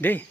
டேய்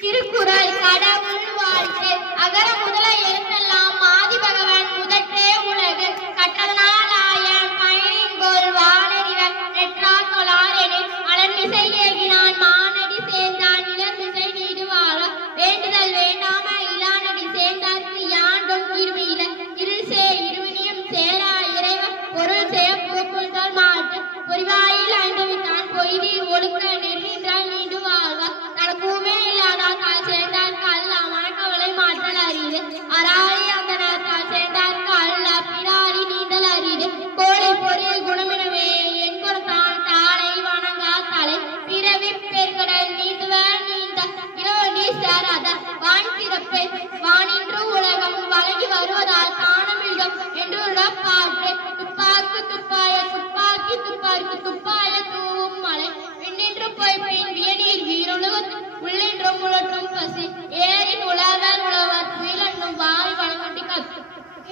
திருக்குறள் கடவுள் வாழ்க்கை அகர முதல எழுத்தெல்லாம் ஆதி பகவான் முதற்றே உலகு கற்றதனாலாய பயனின்கோள் வானறிவன் நெற்றார் கொளாரெனில் அலர்மிசை ஏகினான் மானடி சேர்ந்தான் இளமிசை வீடு வாழ வேண்டுதல் வேண்டாம இலானடி சேர்ந்தார்க்கு யாண்டும் இருமையில இருசே இருவினியும் சேரா இறைவன் பொருள் செய்ய புறப்புள்கள் மாட்டு பொறிவாயில் ஐந்தவித்தான் பொய்தி ஒழுக்க நெறின்றால் நீண்டு வாழ்வார் நடப்புமே இல்லாதால் கால் சேர்ந்தார்க்கு அல்ல மனக்கவலை மாற்றல் அறிது அராரி அந்த நேரத்தால் சேர்ந்தார்க்கு அல்ல பிடாரி நீந்தல் அறிது கோழி பொறியில் குணமினவே என்கொருத்தான் தாளை வணங்கா தலை பிறவி பெருங்கடல் நீந்துவர் நீந்த இளவண்டி சேராத வான் சிறப்பை வானின்று உலகம் வழங்கி வருவதால் தானமிழ்தம் என்று பாற்று துப்பாக்கு துப்பாய துப்பாக்கி துப்பாருக்கு துப்பாய தூவும் மலை விண்ணின்று போய் பின் வியநீர் வீரொழுகு உள்ளின்றும் உழற்றும் பசி ஏரின் உழவர் உழவர் துயிலன்னும் வாய் வழங்கொண்டி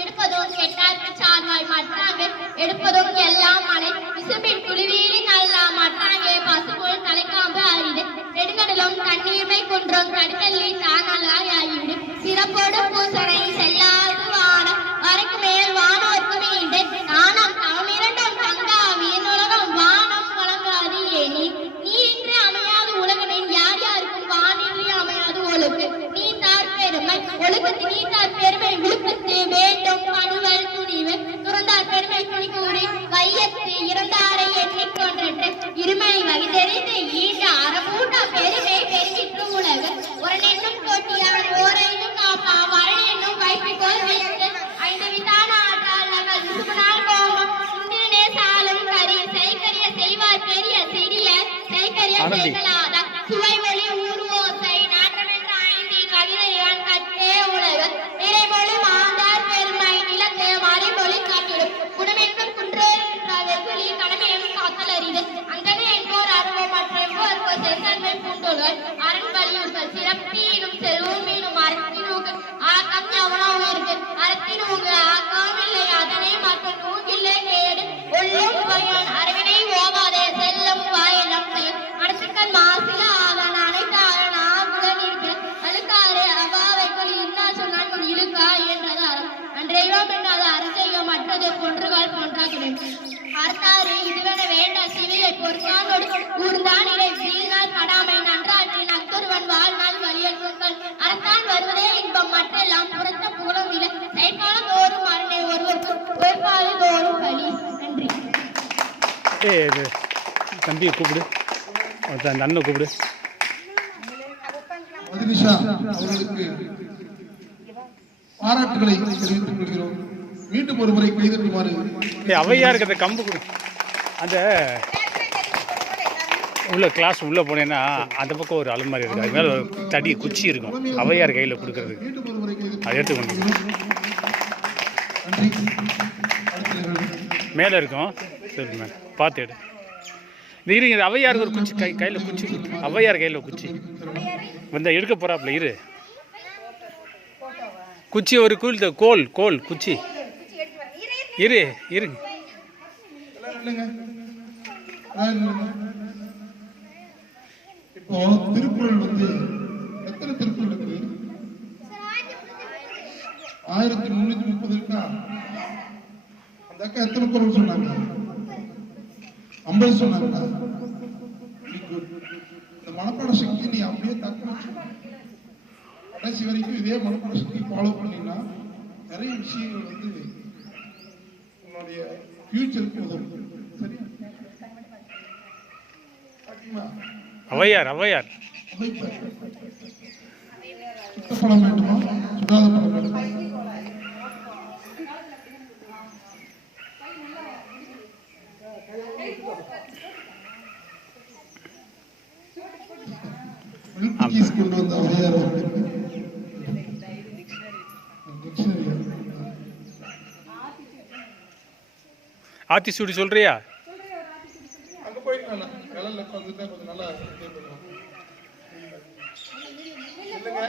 எடுப்பதும் கெட்டார்க்கு சார்வாய் மற்றாங்க எடுப்பதும் எல்லாம் மலை விசும்பின் குழுவீரின் அல்ல மற்றாங்க பசுபோல் தலைக்காம்பு அறிது நெடுங்கடலும் தண்ணீர்மை குன்றும் கடித்தள்ளி தானல்லாய் ஆகிவிடு சிறப்போடு பூசனை செல்லாது வானம் வரைக்கு மேல் வானோர்க்கு மீண்டு நாணம் தவமிரண்டும் தங்கா வீணுலகம் வானம் வழங்காது ஏனி நீரின்றி அமையாது உலகனின் யார் யாருக்கும் வானின்றி அமையாது ஒழுக்கு நீத்தார் பெருமை ஒழுக்கத்து நீத்தார் பெருமை விழுப்பத்து வேண்டும் பணுவல் துணிவு துறந்தார் பெருமை துணிக்கூடி வையத்து இறந்தாரை எண்ணிக்கொண்டு இருமை வகை தெரிந்து ஈண்ட அறமூட்ட பெருமை பெருகிற்று உலகு உரனென்னும் போட்டியார் ஓரையும் காப்பா வரண் என்னும் வைப்புகோள் வைத்து ஐந்து விதான ஆட்டாளர்கள் விசுமனால் கோபம் இந்திரனே சாலும் கரி செய்கரிய செய்வார் பெரிய சிறிய செய்கரிய செய்கலாத சுவை மொழி ஊர்வோசை நாற்றமென்ற ஐந்தி கவிதையான் கட்டே உலகு நிறைமொழி மாந்தார் பெருமை நிலத்தை மறைமொழி காட்டிடும் குணமென்றும் குன்றேற்ற வெகுளி கடமையும் காத்தல் அறிது அங்கனே என்போர் அருவம் மற்ற எவ்வோருக்கோ செல்கல்மை பூண்டோர்கள் அரண் வலியுறுத்தல் சிறப்பீனும் செல்வமீனும் அறத்தினூக்கு ஆக்கம் எவனோருக்கு அறத்தினூக்கு ஆக்காமில்லை அதனை மற்ற நூக்கில்லை கேடு ஒள்ளும் பயன் அரவினை ஓவாதே செல்லும் வாயிலம் மனசுக்கள் மாசில அவன் அனைத்தாரன் ஆகுடன் இருக்கு அழுக்காறு அவாவைக்குள் இன்னா சொன்னான் இழுக்கா என்றது அறம் அன்றையோம் என்னது அரசையோ மற்றது பொன்றுகள் போன்றாகிறேன் பார்த்தாரு இதுவென வேண்ட சிவியை பொறுத்தானோடு கூர்ந்தான் இதை வீழ்நாள் படாமை நன்றாற்றி நக்கொருவன் வாழ்நாள் வலியுறுத்தல் அரசான் வருவதே இன்பம் மற்றெல்லாம் புறத்த புகழும் இல்லை செயற்காலம் தோறும் அரணை ஒருவருக்கு ஒரு காலம் தோறும் வலி நன்றி. தம்பியை கூப்பிடு அண்ணனை கூப்பிடு. மதுமிஷா அவர்களுக்கு பாராட்டுகளை தெரிவித்துக் கொள்கிறோம். மீண்டும் ஒரு முறை கைதட்டுமாறு. அவையா இருக்கிற கம்பு கொடு. அந்த உள்ள கிளாஸ் உள்ளே போனேன்னா அந்த பக்கம் ஒரு அலமாரி இருக்குது, அது மேலே ஒரு தடி குச்சி இருக்கும், ஔவையார் கையில் கொடுக்கறதுக்கு. மீண்டும் ஒரு முறை கைது அதை எடுத்துக்கொண்டு நன்றி. அடுத்த நிகழ்வு. மேலே இருக்கும். சரி மேலே பார்த்து எடு. இது இருங்க, இது ஔவையாருக்கு ஒரு குச்சி கையில் குச்சி, ஔவையார் கையில் குச்சி வந்து எடுக்க போகிறாப்புல. இரு, குச்சி ஒரு கோல் கோல் குச்சி. இருங்க. எல்லாம் இல்லைங்க. அதான் இல்லைங்க. இப்போ திருக்குறள் வந்து எத்தனை திருக்குறள் இருக்கு? 1330 இருக்கா? அந்த அக்கா எத்தனை குறள் சொன்னாங்க? 50 சொன்னாங்களா? இந்த மனப்பாட சக்தி நீ அப்படியே தக்க வச்சுக்கோ. கடைசி வரைக்கும் இதே மனப்பாட சக்தி ஃபாலோ பண்ணீங்கன்னா நிறைய விஷயங்கள் வந்து உன்னுடைய ஃபியூச்சருக்கு உதவும். சரியா? பாத்தீங்களா? ஔவையார் சுத்த பழம் வேண்டுமா, சுடாத பழம் வேண்டுமா? மில்க் குக்கீஸ் கொண்டு வந்த ஔவையார் அவர்கள். டிக்ஷனரி. ஆத்திசூடி சொல்கிறியா? அங்க போயிருக்கலாம், நிழல்ல உட்காந்துட்டா கொஞ்சம் நல்லா பண்ணுவாங்க. இல்லைங்க.